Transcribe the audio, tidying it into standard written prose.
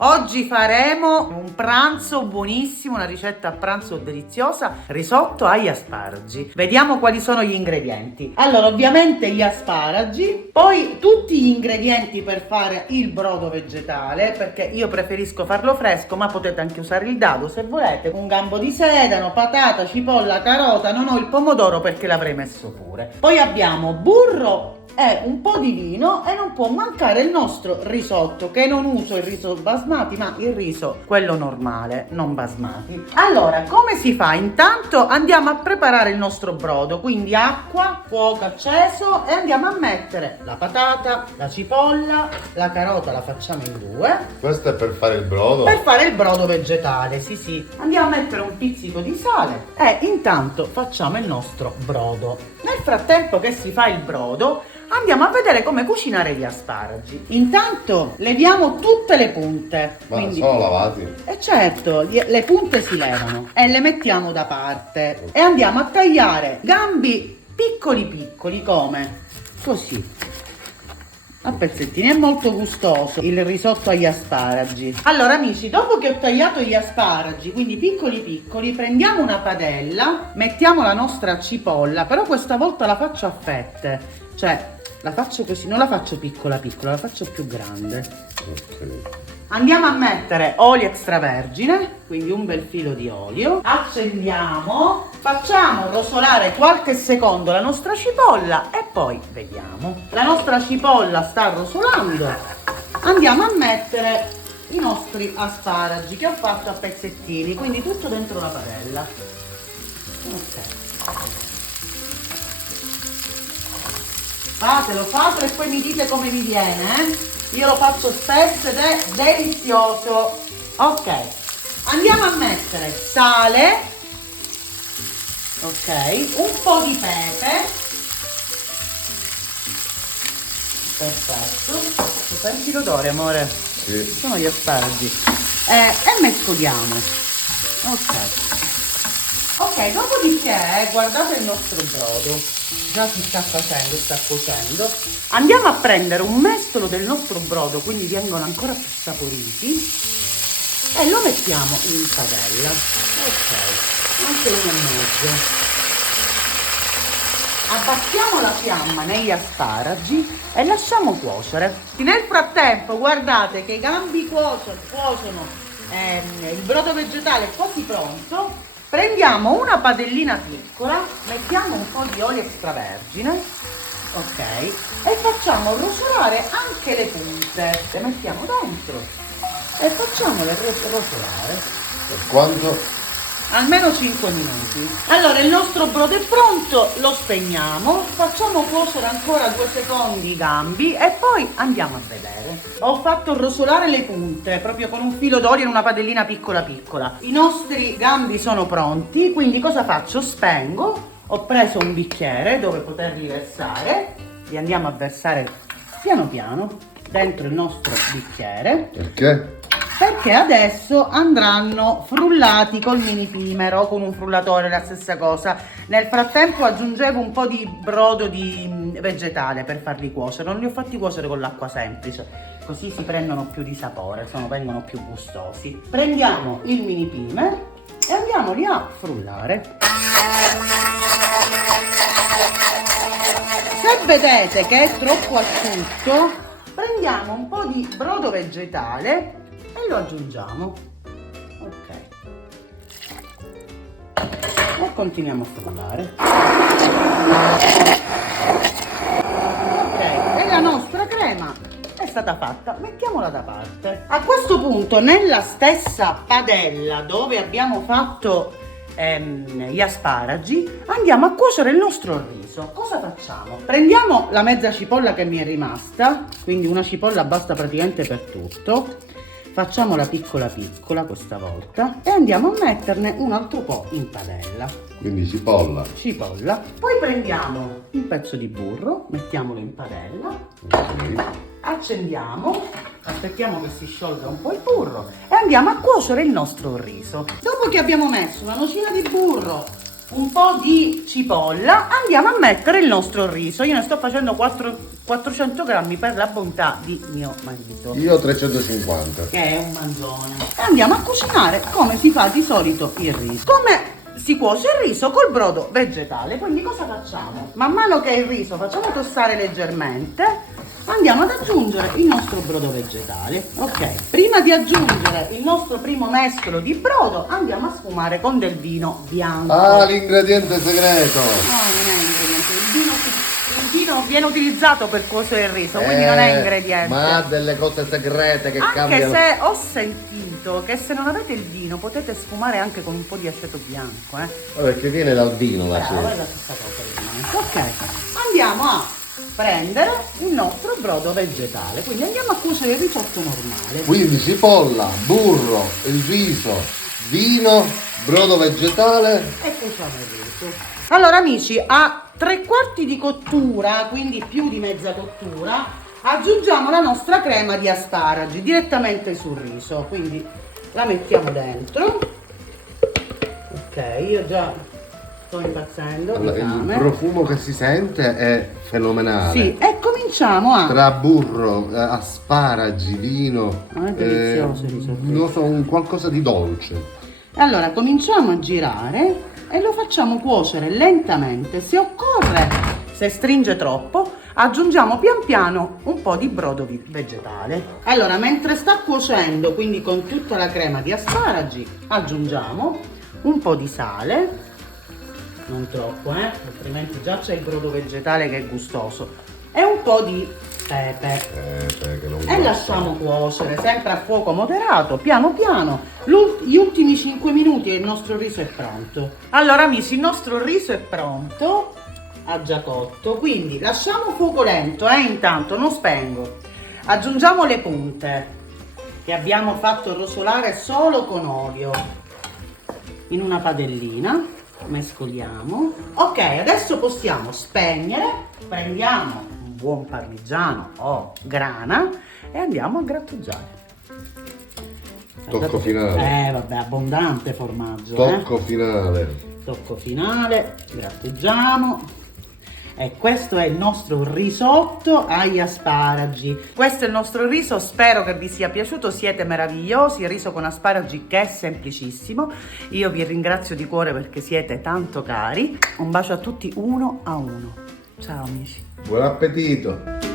Oggi faremo un pranzo buonissimo, una ricetta a pranzo deliziosa, risotto agli asparagi. Vediamo quali sono gli ingredienti. Allora, ovviamente gli asparagi, poi tutti gli ingredienti per fare il brodo vegetale, perché io preferisco farlo fresco, ma potete anche usare il dado se volete. Un gambo di sedano, patata, cipolla, carota, non ho il pomodoro perché l'avrei messo pure. Poi abbiamo burro e un po' di vino e non può mancare il nostro risotto, che non uso il riso basmati ma il riso quello normale, non basmati. Allora, come si fa? Intanto andiamo a preparare il nostro brodo, quindi acqua, fuoco acceso e andiamo a mettere la patata, la cipolla, la carota la facciamo in due. Questo è per fare il brodo? Per fare il brodo vegetale, sì. Andiamo a mettere un pizzico di sale e intanto facciamo il nostro brodo. Nel frattempo che si fa il brodo, andiamo a vedere come cucinare gli asparagi. Intanto leviamo tutte le punte. Ma sono lavati? Certo, le punte si levano e le mettiamo da parte. E andiamo a tagliare gambi piccoli, come? Così. A pezzettini, è molto gustoso il risotto agli asparagi. Allora amici, dopo che ho tagliato gli asparagi, quindi piccoli, prendiamo una padella, mettiamo la nostra cipolla, però questa volta la faccio a fette, cioè la faccio così, non la faccio piccola, la faccio più grande. Ok. Andiamo a mettere olio extravergine, quindi un bel filo di olio. Accendiamo, facciamo rosolare qualche secondo la nostra cipolla e poi vediamo. La nostra cipolla sta rosolando. Andiamo a mettere i nostri asparagi che ho fatto a pezzettini, quindi tutto dentro la padella. Ok. Fatelo e poi mi dite come vi viene, Io lo faccio spesso ed è delizioso. Ok, andiamo a mettere sale, ok, un po' di pepe, perfetto. Senti l'odore, amore? Sì. Sono gli asparagi. E mescoliamo. Ok, dopodiché guardate il nostro brodo. Già si sta facendo, sta cuocendo. Andiamo a prendere un mestolo del nostro brodo, quindi vengono ancora più saporiti, e lo mettiamo in padella. Ok, anche uno e mezzo. Abbassiamo la fiamma negli asparagi e lasciamo cuocere. Nel frattempo guardate che i gambi cuociono, il brodo vegetale è quasi pronto. Prendiamo una padellina piccola, mettiamo un po' di olio extravergine, ok, e facciamo rosolare anche le punte. Le mettiamo dentro e facciamole rosolare. Per quanto? Almeno 5 minuti. Allora il nostro brodo è pronto, lo spegniamo, facciamo cuocere ancora 2 secondi i gambi e poi andiamo a vedere. Ho fatto rosolare le punte proprio con un filo d'olio in una padellina piccola. I nostri gambi sono pronti, quindi cosa faccio? Spengo, ho preso un bicchiere dove poterli versare, li andiamo a versare piano dentro il nostro bicchiere. Perché? Perché adesso andranno frullati col mini primero, con un frullatore, la stessa cosa. Nel frattempo aggiungevo un po' di brodo di vegetale per farli cuocere. Non li ho fatti cuocere con l'acqua semplice, così si prendono più di sapore, vengono più gustosi. Prendiamo il mini primer e andiamoli a frullare. Se vedete che è troppo asciutto, prendiamo un po' di brodo vegetale e lo aggiungiamo. Ok, e continuiamo a frullare. Ok, e la nostra crema è stata fatta, mettiamola da parte. A questo punto nella stessa padella dove abbiamo fatto gli asparagi andiamo a cuocere il nostro riso. Cosa facciamo? Prendiamo la mezza cipolla che mi è rimasta, quindi una cipolla basta praticamente per tutto. Facciamola piccola questa volta e andiamo a metterne un altro po' in padella. Quindi cipolla. Poi prendiamo un pezzo di burro, mettiamolo in padella. Ok. Accendiamo, aspettiamo che si sciolga un po' il burro e andiamo a cuocere il nostro riso. Dopo che abbiamo messo una nocina di burro, un po' di cipolla, andiamo a mettere il nostro riso. Io ne sto facendo 400 grammi per la bontà di mio marito, Io 350. che è un manzone. E andiamo a cucinare come si fa di solito il riso. Come si cuoce il riso col brodo vegetale. Quindi cosa facciamo? Man mano che il riso facciamo tostare leggermente, andiamo ad aggiungere il nostro brodo vegetale. Ok, prima di aggiungere il nostro primo mescolo di brodo andiamo a sfumare con del vino bianco. Ah, l'ingrediente segreto. No, non è ingrediente, il vino viene utilizzato per cuocere il riso, quindi non è ingrediente. Ma ha delle cose segrete che Anche cambiano. se ho sentito che se non avete il vino potete sfumare anche con un po' di aceto bianco, Perché viene dal vino la Bravo, è sera. la stessa cosa. Ok, andiamo a prendere il nostro brodo vegetale, quindi andiamo a cuocere il risotto normale. Quindi cipolla, burro, il riso, vino, brodo vegetale. E cuociamo il riso. Allora amici, a 3/4 di cottura, quindi più di mezza cottura, aggiungiamo la nostra crema di asparagi direttamente sul riso, quindi la mettiamo dentro. Ok, io già sto impazzendo di Il fame. profumo che si sente è fenomenale. Sì, e cominciamo a... Tra burro, asparagi, vino, Ah, è delizioso il risotto. non so, un qualcosa di dolce. Allora cominciamo a girare e lo facciamo cuocere lentamente. Se occorre, se stringe troppo, aggiungiamo pian piano un po' di brodo vegetale. Allora, mentre sta cuocendo, quindi con tutta la crema di asparagi, aggiungiamo un po' di sale, non troppo, altrimenti già c'è il brodo vegetale che è gustoso, e un po' di pepe. Che non E gusta. lasciamo cuocere sempre a fuoco moderato, piano piano. Gli ultimi 5 minuti e il nostro riso è pronto. Allora amici, il nostro riso è pronto, ha già cotto, quindi lasciamo fuoco lento, intanto non spengo. Aggiungiamo le punte che abbiamo fatto rosolare solo con olio in una padellina, mescoliamo. Ok, adesso possiamo spegnere, prendiamo un buon parmigiano o grana e andiamo a grattugiare. Tocco finale. Vabbè, abbondante formaggio. Tocco finale. Tocco finale, grattugiamo. E questo è il nostro risotto agli asparagi. Questo è il nostro riso, spero che vi sia piaciuto, siete meravigliosi. Il riso con asparagi che è semplicissimo. Io vi ringrazio di cuore perché siete tanto cari. Un bacio a tutti uno a uno. Ciao amici. Buon appetito.